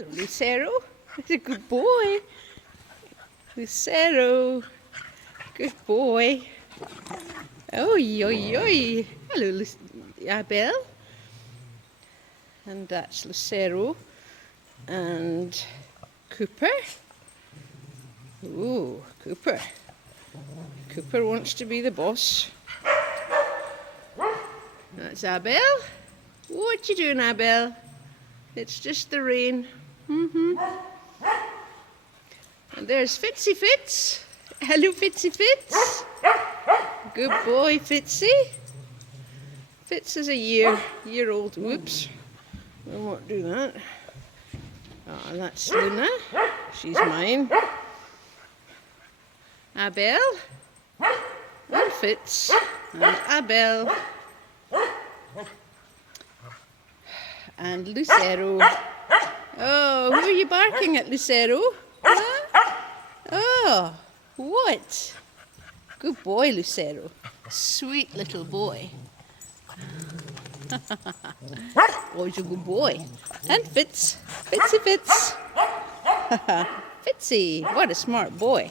Hello, Lucero. He's a good boy. Lucero. Good boy. Oi, oi, oi. Hello, Abel. And that's Lucero. And Cooper. Ooh, Cooper. Cooper wants to be the boss. That's Abel. What you doing, Abel? It's just the rain. And there's Fitzy Fitz. Hello, Fitzy Fitz. Good boy, Fitzy. Fitz is a year old. Whoops. I won't do that. Oh, that's Luna. She's mine. Abel. And Fitz. And Abel. And Lucero. Oh, who are you barking at, Lucero? Huh? Oh, what? Good boy, Lucero. Sweet little boy. Oh, he's a good boy. And Fitz. Fitzy Fitz. Fitzy, what a smart boy.